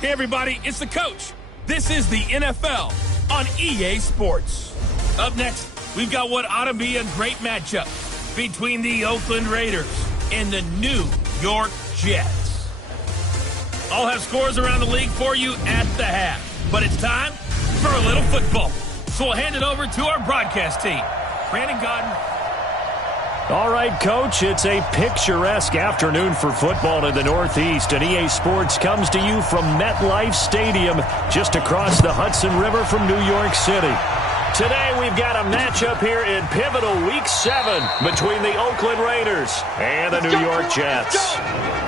Hey, everybody, it's the coach. This is the NFL on EA Sports. Up next, we've got what ought to be a great matchup between the Oakland Raiders and the New York Jets. I'll have scores around the league for you at the half, but it's time for a little football. So we'll hand it over to our broadcast team. Brandon Godden. All right, Coach, it's a picturesque afternoon for football in the Northeast, and EA Sports comes to you from MetLife Stadium, just across the Hudson River from New York City. Today, we've got a matchup here in pivotal Week 7 between the Oakland Raiders and the New York Jets.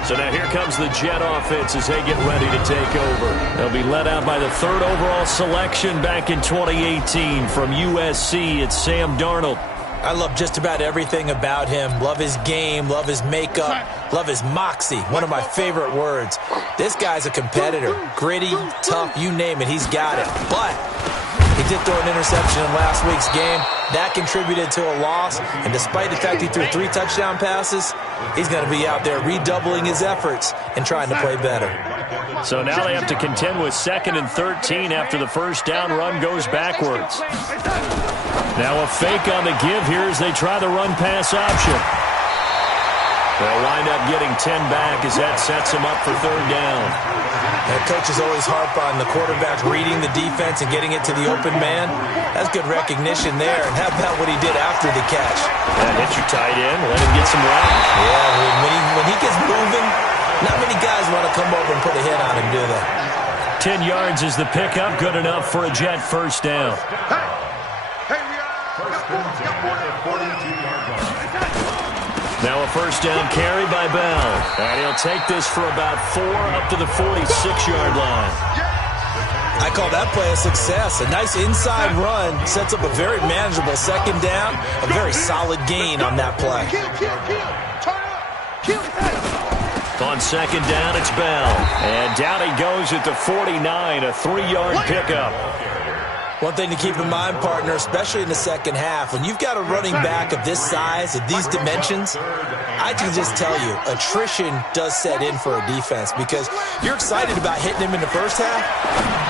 So now here comes the Jet offense as they get ready to take over. They'll be led out by the 3rd overall selection back in 2018 from USC. It's Sam Darnold. I love just about everything about him. Love his game, love his makeup, love his moxie. One of my favorite words. This guy's a competitor. Gritty, tough, you name it, he's got it. But he did throw an interception in last week's game. That contributed to a loss. And despite the fact he threw 3 touchdown passes, he's going to be out there redoubling his efforts and trying to play better. So now they have to contend with 2nd and 13 after the first down run goes backwards. Now a fake on the give here as they try the run-pass option. They'll wind up getting 10 back as that sets them up for 3rd down. And coaches always harp on the quarterback reading the defense and getting it to the open man. That's good recognition there. And how about what he did after the catch? That hits your tight end. Let him get some run. Yeah, when he gets moving, not many guys want to come over and put a hit on him, do they? 10 yards is the pickup. Good enough for a Jet first down. Now a first down carry by Bell. And he'll take this for about 4 up to the 46-yard line. I call that play a success. A nice inside run sets up a very manageable 2nd down. A very solid gain on that play. On 2nd down, it's Bell. And down he goes at the 49, a 3-yard pickup. One thing to keep in mind, partner, especially in the second half, when you've got a running back of this size, of these dimensions, I can just tell you, attrition does set in for a defense because you're excited about hitting him in the first half,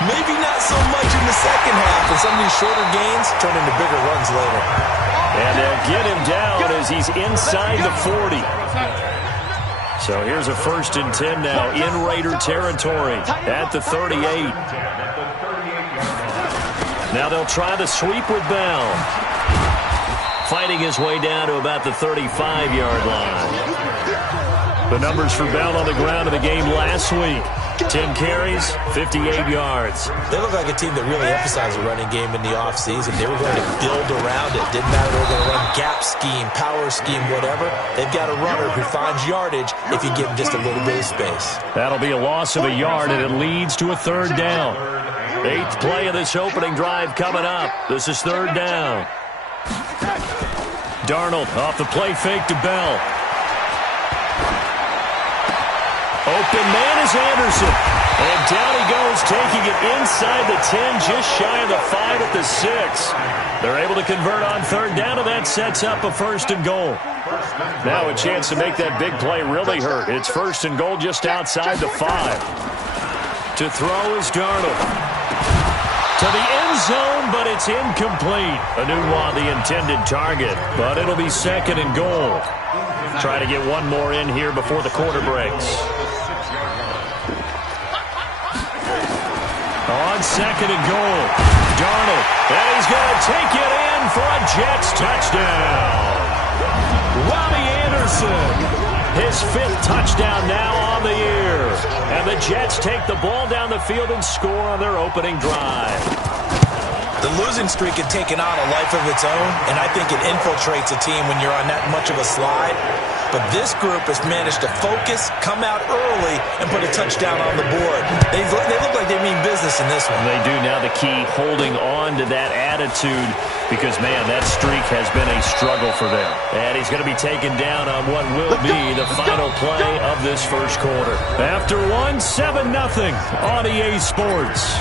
maybe not so much in the second half, and some of these shorter gains turn into bigger runs later. And they'll get him down as he's inside the 40. So here's a 1st and 10 now in Raider territory at the 38. Now they'll try the sweep with Bell. Fighting his way down to about the 35-yard line. The numbers for Bell on the ground in the game last week. 10 carries, 58 yards. They look like a team that really emphasized the running game in the offseason. They were going to build around it. Didn't matter if they were going to run gap scheme, power scheme, whatever. They've got a runner who finds yardage if you give him just a little bit of space. That'll be a loss of a yard, and it leads to a 3rd down. 8th play of this opening drive coming up. This is 3rd down. Darnold off the play fake to Bell. Open man is Anderson. And down he goes, taking it inside the 10, just shy of the 5 at the 6. They're able to convert on 3rd down, and that sets up a 1st and goal. Now a chance to make that big play really hurt. It's 1st and goal just outside the 5. To throw is Darnold. To the end zone, but it's incomplete. Anunwa, the intended target, but it'll be 2nd and goal. Try to get one more in here before the quarter breaks. On 2nd and goal, Darnold, and he's going to take it in for a Jets touchdown. Robbie Anderson. His 5th touchdown now on the year. And the Jets take the ball down the field and score on their opening drive. The losing streak had taken on a life of its own, and I think it infiltrates a team when you're on that much of a slide. But this group has managed to focus, come out early, and put a touchdown on the board. They look like they mean business in this one. They do. Now the key, holding on to that attitude, because, man, that streak has been a struggle for them. And he's going to be taken down on what will be the final play of this first quarter. After one, 7-0 on EA Sports.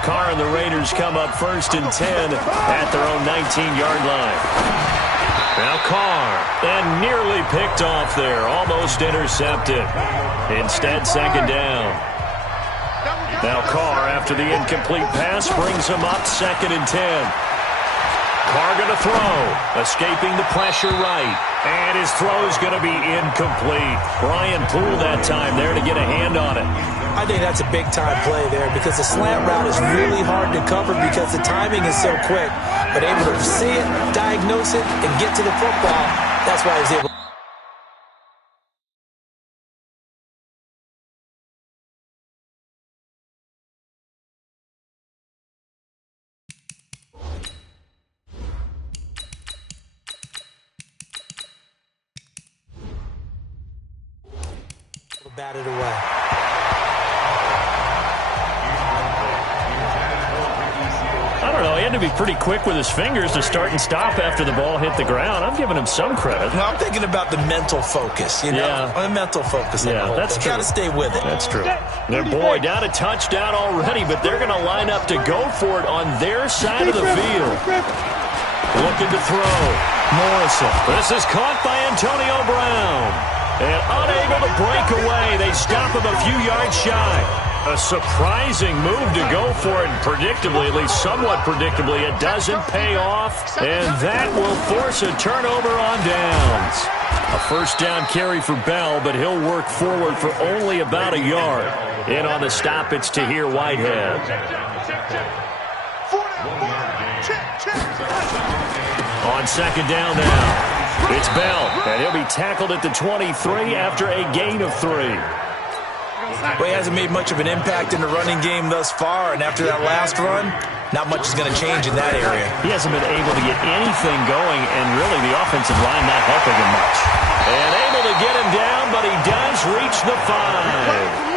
Carr and the Raiders come up 1st and 10 at their own 19-yard line. Now Carr, and nearly picked off there, almost intercepted. Instead, second down. Now Carr, after the incomplete pass, brings him up 2nd and 10. Carr going to throw, escaping the pressure right, and his throw's going to be incomplete. Brian Poole that time there to get a hand on it. I think that's a big-time play there because the slant route is really hard to cover because the timing is so quick. But able to see it, diagnose it, and get to the football, that's why he was able to. Batted away. I don't know. He had to be pretty quick with his fingers to start and stop after the ball hit the ground. I'm giving him some credit. Well, I'm thinking about the mental focus, you know? Yeah. The mental focus. Yeah, that's true. Got to stay with it. That's true. Their boy down a touchdown already, but they're going to line up to go for it on their side of the field. Looking to throw. Morrison. This is caught by Antonio Brown. And unable to break away, they stop him a few yards shy. A surprising move to go for it, and predictably, at least somewhat predictably, it doesn't pay off. And that will force a turnover on downs. A first down carry for Bell, but he'll work forward for only about a yard. In on the stop, it's Tahir Whitehead. On second down now. It's Bell, and he'll be tackled at the 23 after a gain of 3. Well, he hasn't made much of an impact in the running game thus far, and after that last run, not much is going to change in that area. He hasn't been able to get anything going, and really the offensive line not helping him much. And able to get him down, but he does reach the 5.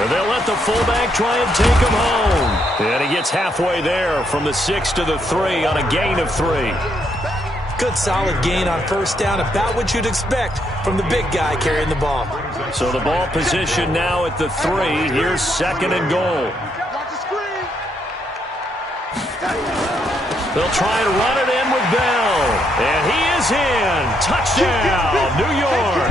And they'll let the fullback try and take him home. And he gets halfway there from the 6 to the 3 on a gain of 3. Good solid gain on first down, about what you'd expect from the big guy carrying the ball. So the ball position now at the 3. Here's 2nd and goal. They'll try and run it in with Bell. And he is in. Touchdown, New York.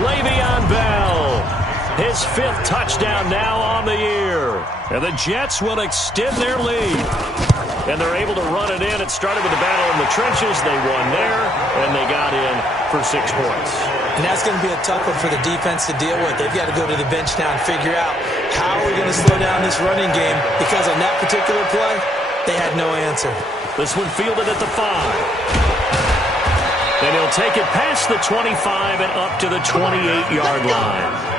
Le'Veon Bell. His 5th touchdown now on the year. And the Jets will extend their lead. And they're able to run it in. It started with a battle in the trenches. They won there, and they got in for 6 points. And that's going to be a tough one for the defense to deal with. They've got to go to the bench now and figure out how we're going to slow down this running game, because on that particular play, they had no answer. This one fielded at the 5. And he'll take it past the 25 and up to the 28-yard line.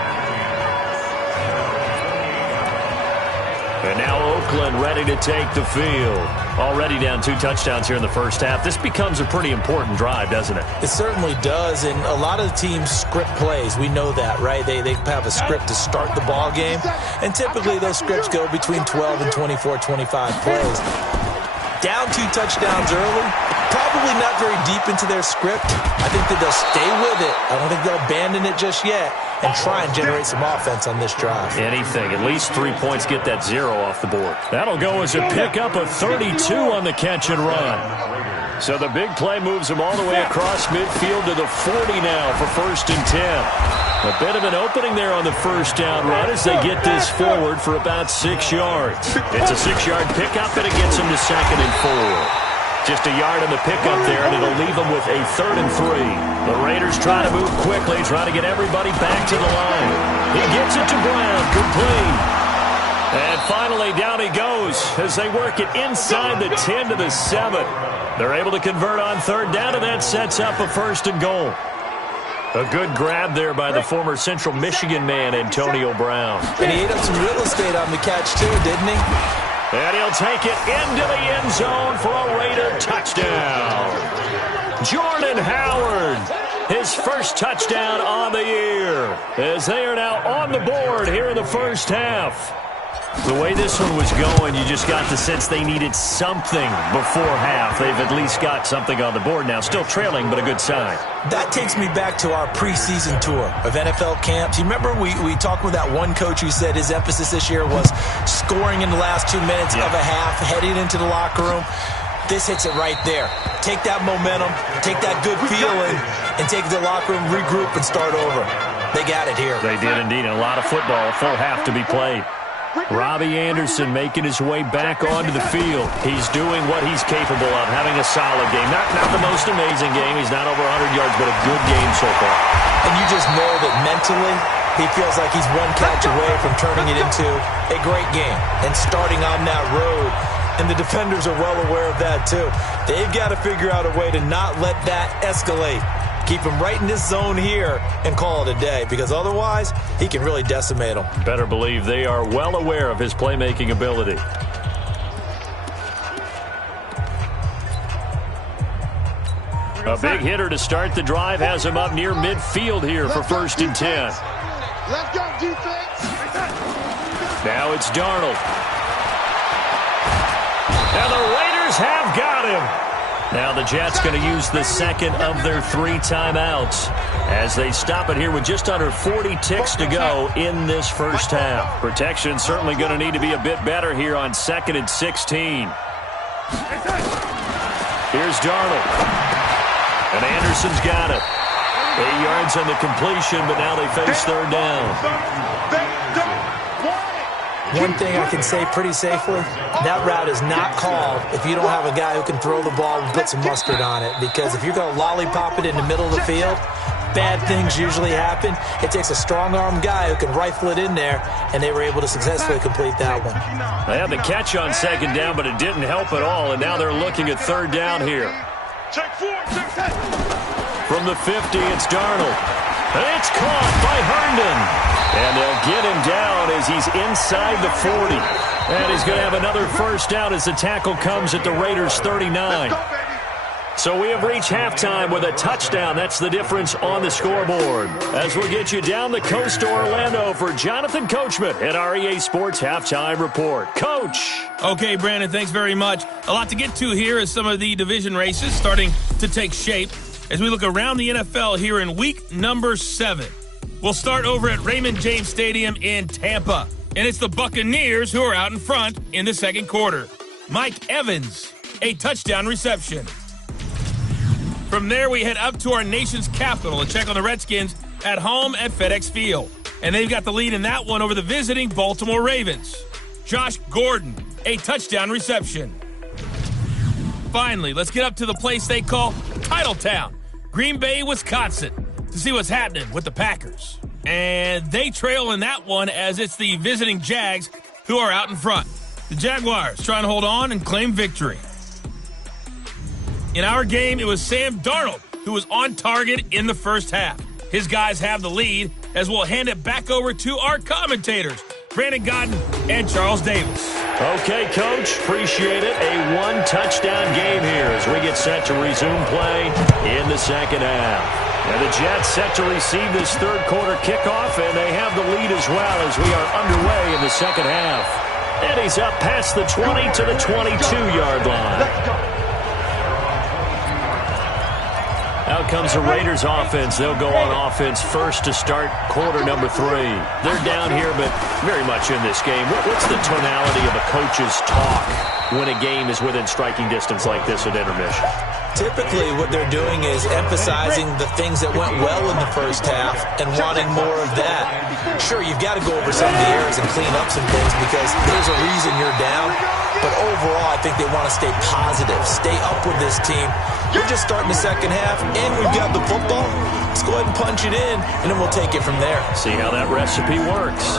And now Oakland ready to take the field. Already down 2 touchdowns here in the first half. This becomes a pretty important drive, doesn't it? It certainly does, and a lot of the teams script plays. We know that, right? They have a script to start the ball game, and typically those scripts go between 12 and 24, 25 plays. Down 2 touchdowns early, probably not very deep into their script. I think that they'll stay with it. I don't think they'll abandon it just yet and try and generate some offense on this drive. Anything. At least 3 points, get that 0 off the board. That'll go as a pickup of 32 on the catch and run. So the big play moves him all the way across midfield to the 40 now for 1st and 10. A bit of an opening there on the first down run as they get this forward for about 6 yards. It's a 6-yard pickup, and it gets him to 2nd and 4. Just a yard on the pickup there, and it'll leave them with a 3rd and 3. The Raiders try to move quickly, try to get everybody back to the line. He gets it to Brown, complete. And finally, down he goes as they work it inside the 10 to the 7. They're able to convert on 3rd down, and that sets up a 1st and goal. A good grab there by the former Central Michigan man, Antonio Brown. And he ate up some real estate on the catch, too, didn't he? And he'll take it into the end zone for a Raider touchdown. Jordan Howard, his first touchdown on the year, as they are now on the board here in the first half. The way this one was going, you just got the sense they needed something before half. They've at least got something on the board now. Still trailing, but a good sign. That takes me back to our preseason tour of NFL camps. You remember we talked with that one coach who said his emphasis this year was scoring in the last 2 minutes of a half, heading into the locker room. This hits it right there. Take that momentum, take that good feeling, and take the locker room, regroup, and start over. They got it here. They did indeed. A lot of football, a full half to be played. Robbie Anderson making his way back onto the field. He's doing what he's capable of, having a solid game. Not the most amazing game. He's not over 100 yards, but a good game so far. And you just know that mentally he feels like he's one catch away from turning it into a great game and starting on that road. And the defenders are well aware of that too. They've got to figure out a way to not let that escalate. Keep him right in this zone here and call it a day, because otherwise he can really decimate them. Better believe they are well aware of his playmaking ability. A big hitter to start the drive has him up near midfield here for 1st and 10. Let's go, defense. Now it's Darnold. And the Raiders have got him. Now the Jets going to use the second of their 3 timeouts as they stop it here with just under 40 ticks to go in this first half. Protection certainly going to need to be a bit better here on 2nd and 16. Here's Darnold. And Anderson's got it. 8 yards on the completion, but now they face 3rd down. One thing I can say pretty safely, that route is not called if you don't have a guy who can throw the ball and put some mustard on it. Because if you're going to lollipop it in the middle of the field, bad things usually happen. It takes a strong-armed guy who can rifle it in there, and they were able to successfully complete that one. They had the catch on 2nd down, but it didn't help at all, and now they're looking at 3rd down here. From the 50, it's Darnold. And it's caught by Herndon. And they'll get him down as he's inside the 40. And he's going to have another 1st down as the tackle comes at the Raiders' 39. So we have reached halftime with a touchdown. That's the difference on the scoreboard. As we'll get you down the coast to Orlando for Jonathan Coachman at our EA Sports Halftime Report. Coach. Okay, Brandon, thanks very much. A lot to get to here as some of the division races starting to take shape as we look around the NFL here in week number 7. We'll start over at Raymond James Stadium in Tampa. And it's the Buccaneers who are out in front in the 2nd quarter. Mike Evans, a touchdown reception. From there, we head up to our nation's capital to check on the Redskins at home at FedEx Field. And they've got the lead in that one over the visiting Baltimore Ravens. Josh Gordon, a touchdown reception. Finally, let's get up to the place they call Titletown, Green Bay, Wisconsin, to see what's happening with the Packers. And they trail in that one as it's the visiting Jags who are out in front. The Jaguars trying to hold on and claim victory. In our game, it was Sam Darnold who was on target in the first half. His guys have the lead as we'll hand it back over to our commentators, Brandon Godden and Charles Davis. Okay, Coach, appreciate it. A 1-touchdown game here as we get set to resume play in the 2nd half. And the Jets set to receive this 3rd quarter kickoff, and they have the lead as well as we are underway in the 2nd half. And he's up past the 20 to the 22-yard line. Out comes the Raiders offense. They'll go on offense first to start quarter number 3. They're down here, but very much in this game. What's the tonality of a coach's talk when a game is within striking distance like this at intermission? Typically, what they're doing is emphasizing the things that went well in the first half and wanting more of that. Sure, you've got to go over some of the errors and clean up some things because there's a reason you're down. But overall, I think they want to stay positive, stay up with this team. We're just starting the 2nd half, and we've got the football. Let's go ahead and punch it in, and then we'll take it from there. See how that recipe works.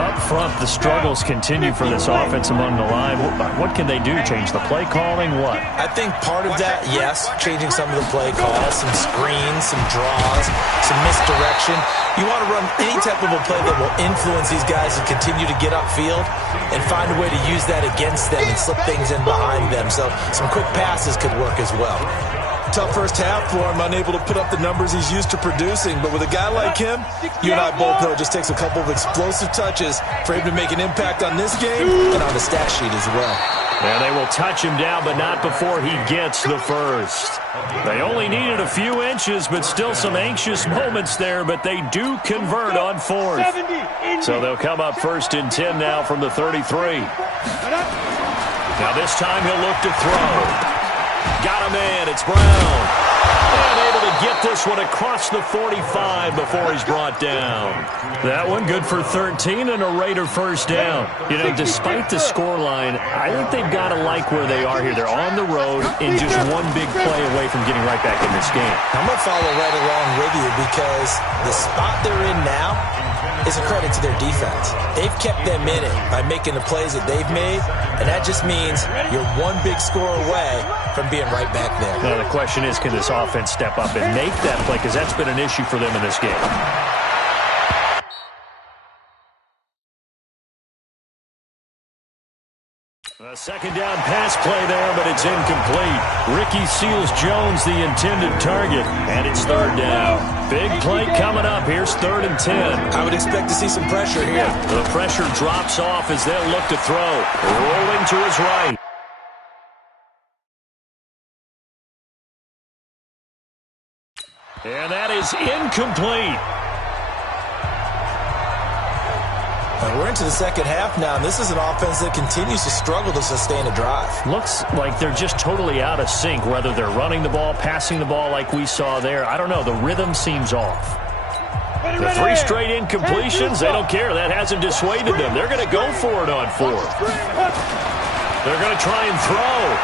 Up front, the struggles continue for this offense among the line. What can they do? Change the play calling? What? I think part of that, yes, changing some of the play calls, some screens, some draws, some misdirection. You want to run any type of a play that will influence these guys to continue to get upfield and find a way to use that against them and slip things in behind them. So some quick passes could work as well. tough first half for him, unable to put up the numbers he's used to producing. But with a guy like him, you and I both know it just takes a couple of explosive touches for him to make an impact on this game and on the stat sheet as well. And they will touch him down, but not before he gets the first. They only needed a few inches, but still some anxious moments there, but they do convert on fourth. So they'll come up 1st and 10 now from the 33. Now this time he'll look to throw. Got a man, it's Brown. And able to get this one across the 45 before he's brought down. That one good for 13 and a Raider first down. You know, despite the scoreline, I think they've got to like where they are here. They're on the road and just one big play away from getting right back in this game. I'm going to follow right along with you because the spot they're in now is a credit to their defense. They've kept them in it by making the plays that they've made, and that just means you're one big score away from being right back there. Now the question is, can this offense step up and make that play? Because that's been an issue for them in this game. A second down pass play there, but it's incomplete. Ricky Seals-Jones, the intended target, and it's 3rd down. Big play coming up. Here's 3rd and 10. I would expect to see some pressure here. The pressure drops off as they'll look to throw. Rolling to his right. And that is incomplete. And we're into the second half now, and this is an offense that continues to struggle to sustain a drive. Looks like they're just totally out of sync, whether they're running the ball, passing the ball like we saw there. I don't know. The rhythm seems off. The 3 straight incompletions, they don't care. That hasn't dissuaded them. They're going to go for it on 4th. They're going to try and throw.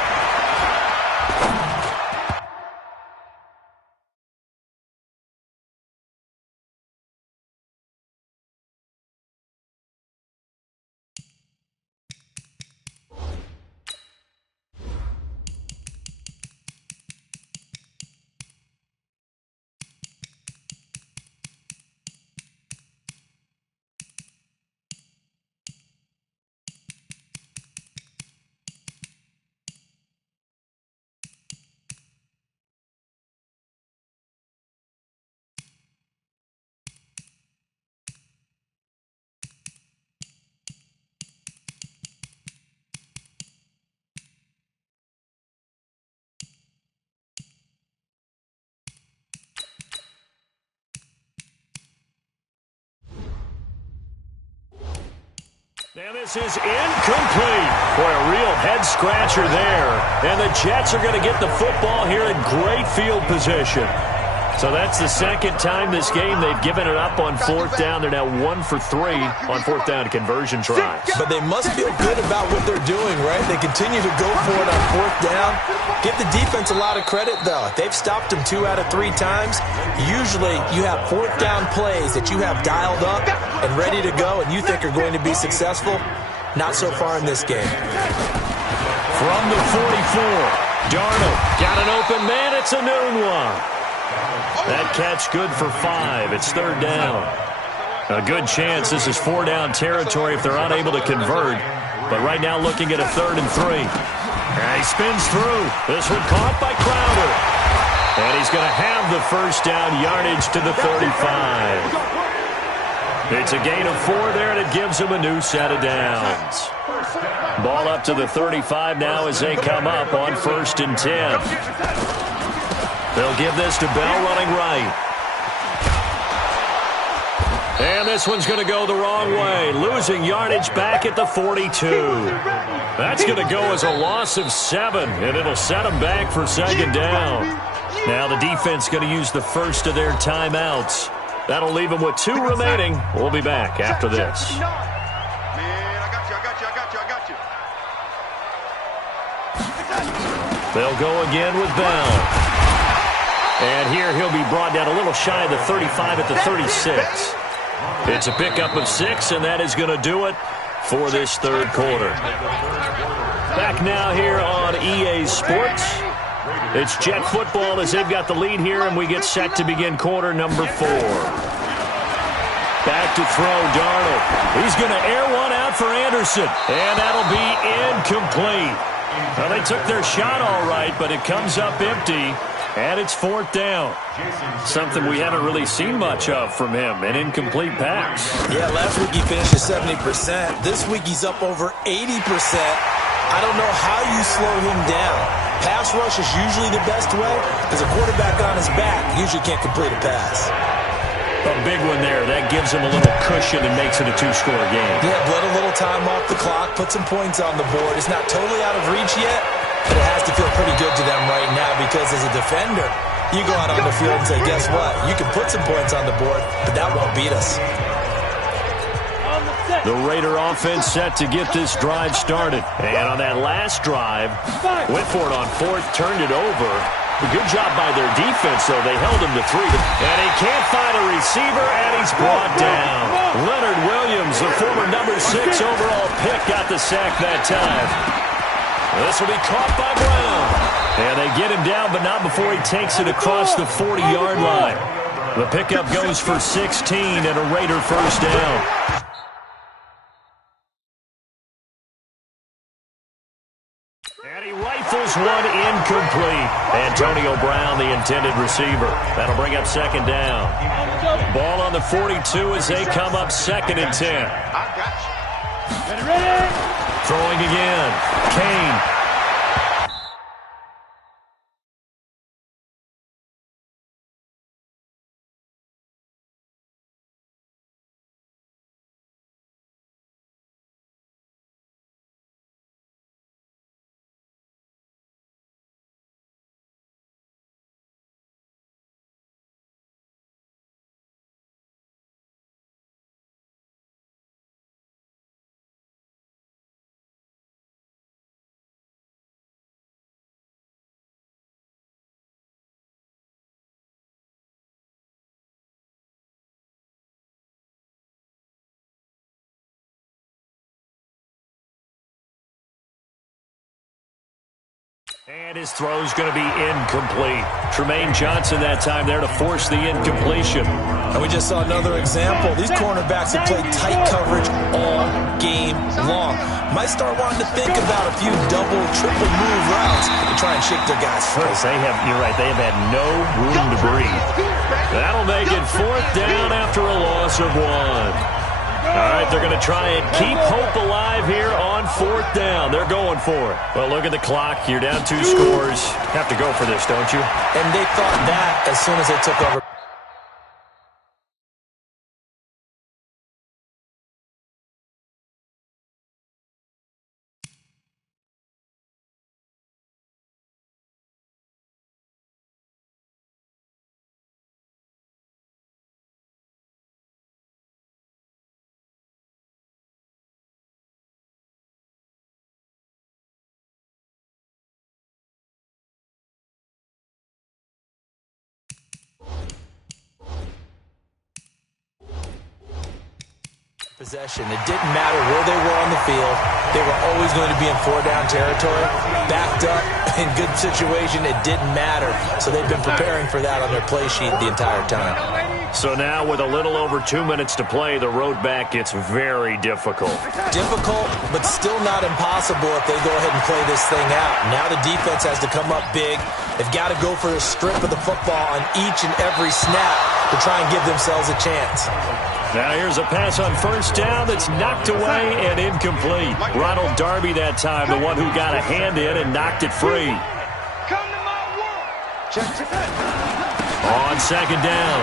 And this is incomplete. Boy, a real head-scratcher there. And the Jets are going to get the football here in great field position. So that's the second time this game they've given it up on 4th down. They're now 1 for 3 on 4th down conversion tries. But they must feel good about what they're doing, right? They continue to go for it on 4th down. Give the defense a lot of credit, though. They've stopped them 2 out of 3 times. Usually you have 4th down plays that you have dialed up and ready to go and you think are going to be successful. Not so far in this game. From the 44, Darnold got an open man. It's a noon one. That catch good for 5. It's 3rd down. A good chance this is 4-down territory if they're unable to convert. But right now looking at a 3rd and 3. And he spins through. This one caught by Crowder. And he's going to have the first down yardage to the 35. It's a gain of 4 there, and it gives him a new set of downs. Ball up to the 35 now as they come up on 1st and 10. They'll give this to Bell running right. And this one's going to go the wrong way. Losing yardage back at the 42. That's going to go as a loss of 7, and it'll set them back for 2nd down. Now the defense going to use the first of their timeouts. That'll leave them with 2 remaining. We'll be back after this. Man, I got you. They'll go again with Bell. And here he'll be brought down a little shy of the 35 at the 36. It's a pickup of 6, and that is going to do it for this 3rd quarter. Back now here on EA Sports. It's Jet football as they've got the lead here, and we get set to begin quarter number 4. Back to throw, Darnold. He's going to air one out for Anderson, and that'll be incomplete. Well, they took their shot all right, but it comes up empty. And it's 4th down. Something we haven't really seen much of from him, an incomplete pass. Yeah, last week he finished at 70%. This week he's up over 80%. I don't know how you slow him down. Pass rush is usually the best way because a quarterback on his back usually can't complete a pass. A big one there. That gives him a little cushion and makes it a 2-score game. Yeah, let a little time off the clock, put some points on the board. It's not totally out of reach yet, but it has to feel pretty good to them right now because as a defender, you go out on the field and say, guess what? You can put some points on the board, but that won't beat us. The Raider offense set to get this drive started. And on that last drive, went for it on 4th, turned it over. Good job by their defense, though. They held him to 3. And he can't find a receiver, and he's brought down. Leonard Williams, the former number 6 overall pick, got the sack that time. This will be caught by Brown. And they get him down, but not before he takes it across the 40-yard line. The pickup goes for 16 and a Raider first down. And he rifles one incomplete. Antonio Brown, the intended receiver. That'll bring up 2nd down. Ball on the 42 as they come up 2nd and 10. I got you. Ready. Throwing again. Kane. And his throw's going to be incomplete. Tremaine Johnson that time there to force the incompletion. And we just saw another example. These cornerbacks have played tight coverage all game long. Might start wanting to think about a few double, triple move routes to try and shake their guys free. You're right, they have had no room to breathe. That'll make it 4th down after a loss of 1. All right, they're going to try and keep hope alive here on 4th down. They're going for it. Well, look at the clock. You're down 2 scores. Have to go for this, don't you? And they thought that as soon as they took over. Possession. It didn't matter where they were on the field. They were always going to be in 4-down territory. Backed up, in good situation, it didn't matter. So they've been preparing for that on their play sheet the entire time. So now with a little over 2 minutes to play, the road back gets very difficult. Difficult, but still not impossible if they go ahead and play this thing out. Now the defense has to come up big. They've got to go for a strip of the football on each and every snap to try and give themselves a chance. Now here's a pass on 1st down that's knocked away and incomplete. Ronald Darby that time, the one who got a hand in and knocked it free. On 2nd down,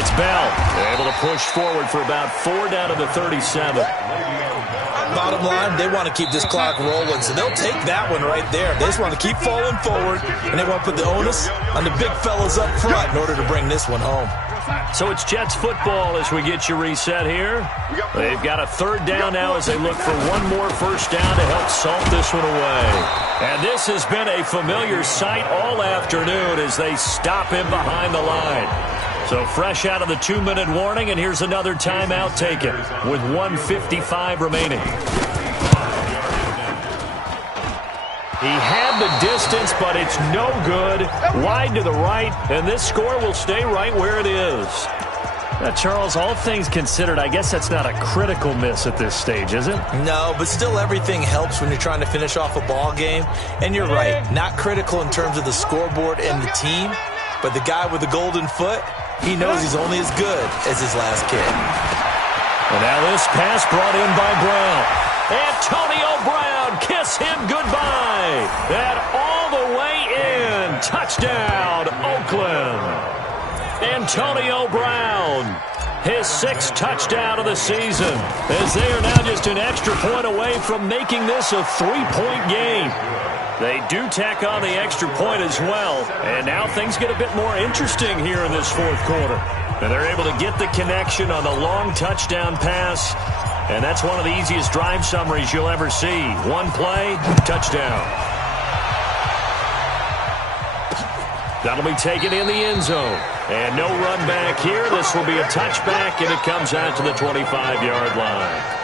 it's Bell. They're able to push forward for about 4 down to the 37. Bottom line, they want to keep this clock rolling, so they'll take that one right there. They just want to keep falling forward, and they want to put the onus on the big fellas up front in order to bring this one home. So it's Jets football as we get you reset here. They've got a 3rd down now as they look for one more 1st down to help salt this one away. And this has been a familiar sight all afternoon as they stop him behind the line. So fresh out of the 2-minute warning, and here's another timeout taken with 1:55 remaining. He had the distance, but it's no good. Wide to the right, and this score will stay right where it is. Charles, all things considered, I guess that's not a critical miss at this stage, is it? No, but still everything helps when you're trying to finish off a ball game. And you're right, not critical in terms of the scoreboard and the team, but the guy with the golden foot, he knows he's only as good as his last kick. And now this pass brought in by Brown. Antonio Brown, kiss him goodbye. And all the way in. Touchdown, Oakland. Antonio Brown, his 6th touchdown of the season, as they are now just an extra point away from making this a 3-point game. They do tack on the extra point as well, and now things get a bit more interesting here in this 4th quarter. And they're able to get the connection on the long touchdown pass, and that's one of the easiest drive summaries you'll ever see. One play, touchdown. That'll be taken in the end zone. And no run back here. This will be a touchback, and it comes out to the 25-yard line.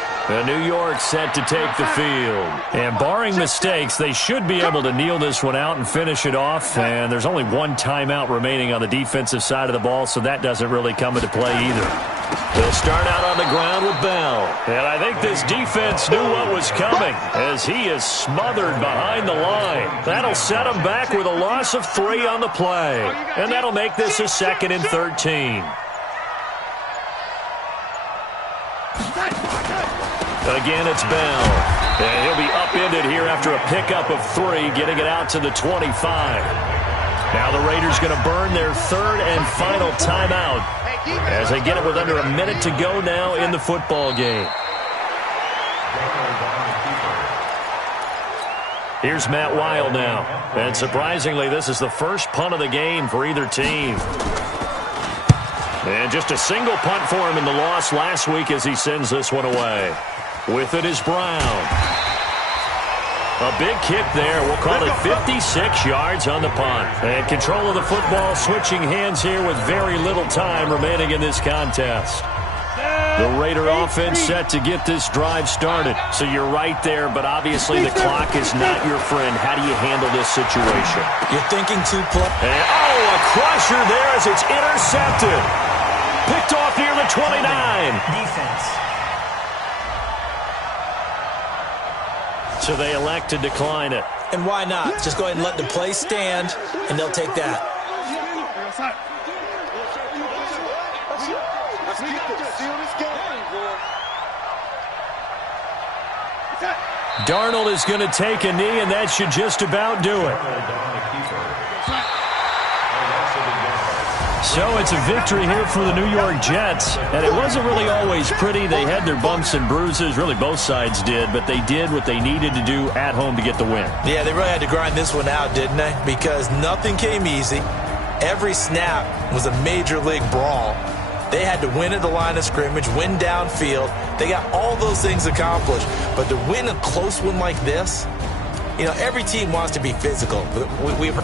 New York set to take the field. And barring mistakes, they should be able to kneel this one out and finish it off. And there's only one timeout remaining on the defensive side of the ball, so that doesn't really come into play either. They'll start out on the ground with Bell. And I think this defense knew what was coming as he is smothered behind the line. That'll set him back with a loss of 3 on the play. And that'll make this a 2nd and 13. Again, it's Bell. And he'll be upended here after a pickup of 3, getting it out to the 25. Now the Raiders going to burn their 3rd and final timeout as they get it with under a minute to go now in the football game. Here's Matt Weil now. And surprisingly, this is the first punt of the game for either team. And just a single punt for him in the loss last week as he sends this one away. With it is Brown. A big kick there. We'll call it 56 yards on the punt. And control of the football switching hands here with very little time remaining in this contest. The Raider offense set to get this drive started. So you're right there, but obviously the clock is not your friend. How do you handle this situation? You're thinking 2 play. And, a crusher there as it's intercepted. Picked off near the 29. Defense. So they elect to decline it. And why not? Just go ahead and let the play stand, and they'll take that. Darnold is going to take a knee, and that should just about do it. So it's a victory here for the New York Jets. And it wasn't really always pretty. They had their bumps and bruises. Really, both sides did. But they did what they needed to do at home to get the win. Yeah, they really had to grind this one out, didn't they? Because nothing came easy. Every snap was a major league brawl. They had to win at the line of scrimmage, win downfield. They got all those things accomplished. But to win a close one like this, every team wants to be physical. We've